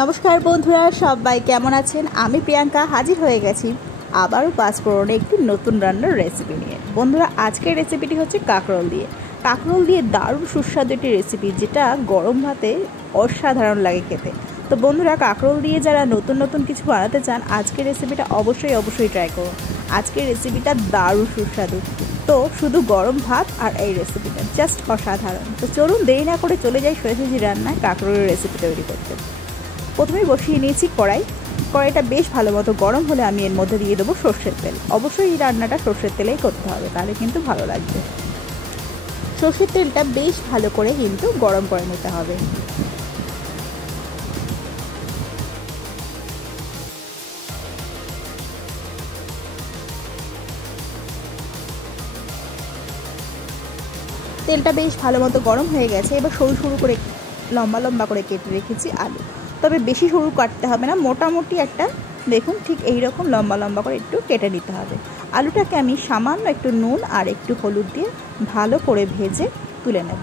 নমস্কার বন্ধুরা, সবাই কেমন আছেন? আমি প্রিয়াঙ্কা হাজির হয়ে গেছি আবারও পাঁচফোড়নে একটি নতুন রান্নার রেসিপি নিয়ে। বন্ধুরা, আজকের রেসিপিটি হচ্ছে কাকরোল দিয়ে। কাকরোল দিয়ে দারুণ সুস্বাদু একটি রেসিপি, যেটা গরম ভাতে অসাধারণ লাগে খেতে। তো বন্ধুরা, কাকরোল দিয়ে যারা নতুন নতুন কিছু বানাতে চান, আজকের রেসিপিটা অবশ্যই ট্রাই করুন। আজকের রেসিপিটা দারুণ সুস্বাদু। তো শুধু গরম ভাত আর এই রেসিপিটা জাস্ট অসাধারণ। তো চলুন দেরি না করে চলে যাই সোজাসুজি রান্নায় কাকরোলের রেসিপি তৈরি করতে। প্রথমে বসিয়ে নিয়েছি কড়াইটা বেশ ভালো মতো গরম হলে আমি এর মধ্যে দিয়ে দেবো সর্ষের তেল। অবশ্যই এই রান্নাটা সর্ষের তেলেই করতে হবে, তাহলে কিন্তু ভালো লাগবে। সর্ষের তেলটা বেশ ভালো করে কিন্তু গরম করে নিতে হবে। তেলটা বেশ ভালো মতো গরম হয়ে গেছে। এবার সরু সরু করে লম্বা করে কেটে রেখেছি আলু। তবে বেশি সরু কাটতে হবে না, মোটামুটি একটা দেখুন ঠিক এই রকম লম্বা করে একটু কেটে নিতে হবে। আলুটাকে আমি সামান্য একটু নুন আর একটু হলুদ দিয়ে ভালো করে ভেজে তুলে নেব।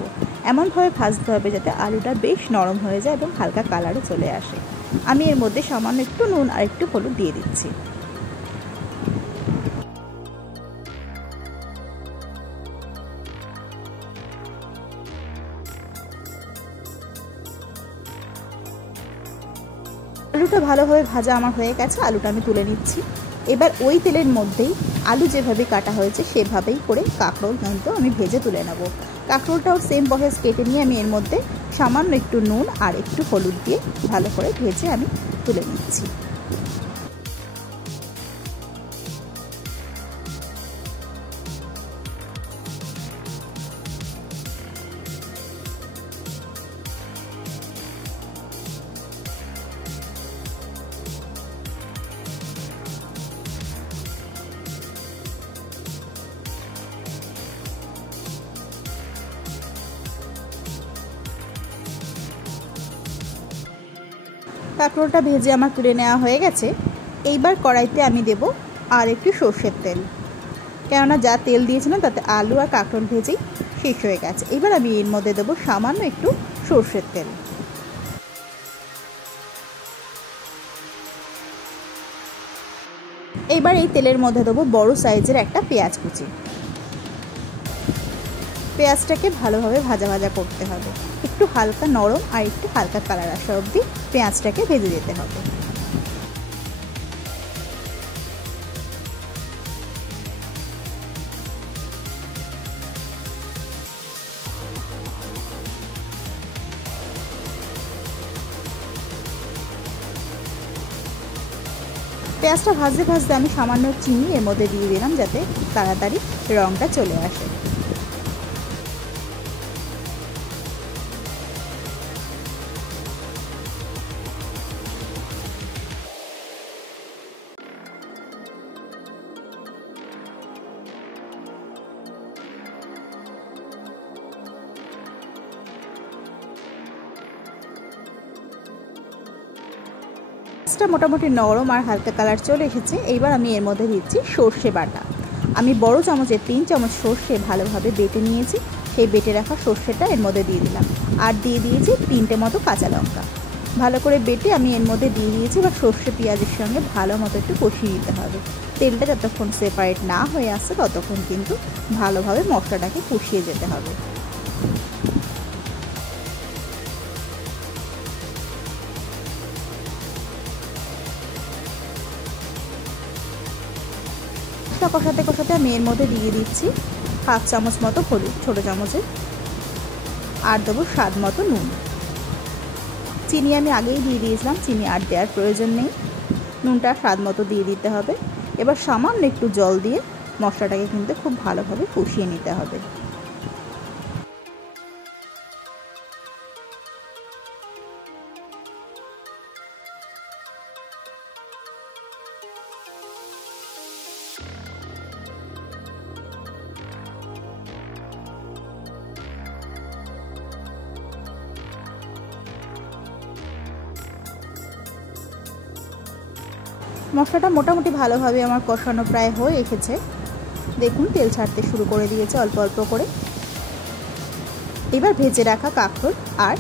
এমনভাবে ভাজতে হবে যাতে আলুটা বেশ নরম হয়ে যায় এবং হালকা কালারে চলে আসে। আমি এর মধ্যে সামান্য একটু নুন আর একটু হলুদ দিয়ে দিচ্ছি। আলুটা ভালোভাবে ভাজা আমার হয়ে গেছে, আলুটা আমি তুলে নিচ্ছি। এবার ওই তেলের মধ্যেই আলু যেভাবে কাটা হয়েছে সেভাবেই করে কাঁকরোল কিন্তু আমি ভেজে তুলে নেব। কাঁকরোলটাও সেম প্রসেস কেটে নিয়ে আমি এর মধ্যে সামান্য একটু নুন আর একটু হলুদ দিয়ে ভালো করে ভেজে আমি তুলে নিচ্ছি। কাঁকরোলটা ভেজে আমার তুলে নেওয়া হয়ে গেছে। এইবার কড়াইতে আমি দেব আর একটু সর্ষের তেল, কেননা যা তেল দিয়েছিলাম তাতে আলু আর কাঁকরোল ভেজেই শেষ হয়ে গেছে। এবার আমি এর মধ্যে দেবো সামান্য একটু সর্ষের তেল। এইবার এই তেলের মধ্যে দেবো বড় সাইজের একটা পেঁয়াজ কুচি। পেঁয়াজটাকে ভালোভাবে ভাজা করতে হবে, একটু হালকা নরম আর একটু হালকা কালার আসা অবধি পেঁয়াজটাকে ভেজে যেতে হবে। পেঁয়াজটা ভাজতে আমি সামান্য চিনি এর মধ্যে দিয়ে দিলাম, যাতে তাড়াতাড়ি রঙটা চলে আসে। মোটামুটি নরম আর হালকা কালার চলে এসেছে। এইবার আমি এর মধ্যে দিচ্ছি সর্ষে বাটা। আমি বড় চামচে 3 চামচ সর্ষে ভালোভাবে বেটে নিয়েছি। সেই বেটে রাখা সর্ষেটা এর মধ্যে দিয়ে দিলাম, আর দিয়ে দিয়েছি 3টে মতো কাঁচা লঙ্কা। ভালো করে বেটে আমি এর মধ্যে দিয়ে দিয়েছি। এবার সর্ষে পেঁয়াজের সঙ্গে ভালো মতো একটু কষিয়ে নিতে হবে। তেলটা যতক্ষণ সেপারেট না হয়ে আসছে ততক্ষণ কিন্তু ভালোভাবে মশলাটাকে কষিয়ে যেতে হবে। কষাতে আমি এর মধ্যে দিয়ে দিচ্ছি 1/2 চামচ মতো হলুদ ছোটো চামচে, আর দেবো স্বাদ মতো নুন। চিনি আমি আগেই দিয়ে দিয়েছিলাম, চিনি আর দেওয়ার প্রয়োজন নেই। নুনটা স্বাদ মতো দিয়ে দিতে হবে। এবার সামান্য একটু জল দিয়ে মশলাটাকে কিন্তু খুব ভালোভাবে কষিয়ে নিতে হবে। মশলাটা মোটামুটি ভালোভাবে আমার কষানো প্রায় হয়ে এসেছে। দেখুন তেল ছাড়তে শুরু করে দিয়েছে অল্প অল্প করে। এবার ভেজে রাখা কাঁকরোল আর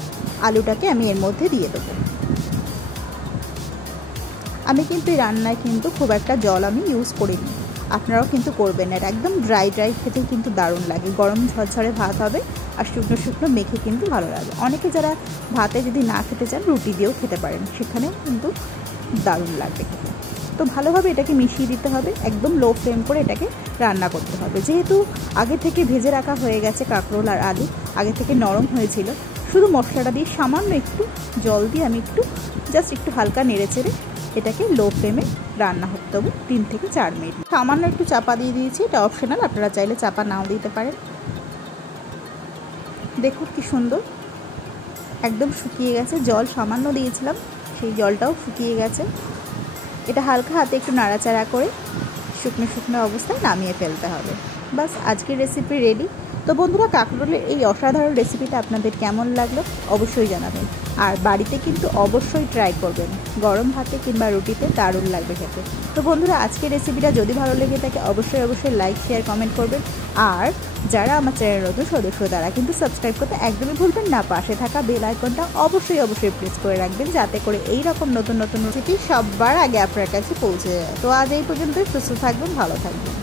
আলুটাকে আমি এর মধ্যে দিয়ে দেবো। আমি কিন্তু এই রান্নায় কিন্তু খুব একটা জল আমি ইউজ করিনি, আপনারাও কিন্তু করবেন না। একদম ড্রাই খেতেই কিন্তু দারুণ লাগে। গরম ঝরঝরে ভাত হবে আর শুকনো শুকনো মেখে কিন্তু ভালো লাগে। অনেকে যারা ভাতে যদি না খেতে চান রুটি দিয়েও খেতে পারেন, সেখানেও কিন্তু দারুণ লাগবে খেতে। তো ভালোভাবে এটাকে মিশিয়ে দিতে হবে, একদম লো ফ্লেম করে এটাকে রান্না করতে হবে। যেহেতু আগে থেকে ভেজে রাখা হয়ে গেছে কাঁকরোল আর আলু, আগে থেকে নরম হয়েছিল, শুধু মশলাটা দিয়ে সামান্য একটু জল দিয়ে আমি জাস্ট একটু হালকা নেড়ে চেড়ে এটাকে লো ফ্লেমে রান্না হতে হবে 3 থেকে 4 মিনিট। সামান্য একটু চাপা দিয়ে দিয়েছি, এটা অপশনাল, আপনারা চাইলে চাপা নাও দিতে পারেন। দেখুন কি সুন্দর একদম শুকিয়ে গেছে, জল সামান্য দিয়েছিলাম সেই জলটাও শুকিয়ে গেছে। এটা হালকা হাতে একটু নাড়াচাড়া করে শুকনো শুকনো অবস্থায় নামিয়ে ফেলতে হবে। বাস, আজকের রেসিপি রেডি। তো বন্ধুরা, কাঁকরোলের এই অসাধারণ রেসিপিটা আপনাদের কেমন লাগলো অবশ্যই জানাবেন, আর বাড়িতে কিন্তু অবশ্যই ট্রাই করবেন। গরম ভাতে কিংবা রুটিতে দারুণ লাগবে খেতে। তো বন্ধুরা, আজকের রেসিপিটা যদি ভালো লেগে থাকে অবশ্যই লাইক শেয়ার কমেন্ট করবেন। আর যারা আমার চ্যানেল নতুন সদস্য তারা কিন্তু সাবস্ক্রাইব করতে একদমই ভুলবেন না। পাশে থাকা বেল আইকনটা অবশ্যই প্রেস করে রাখবেন, যাতে করে এই রকম নতুন রেসিপি সবার আগে আপনার কাছে পৌঁছে যায়। তো আজ এই পর্যন্তই। সুস্থ থাকবেন, ভালো থাকবেন।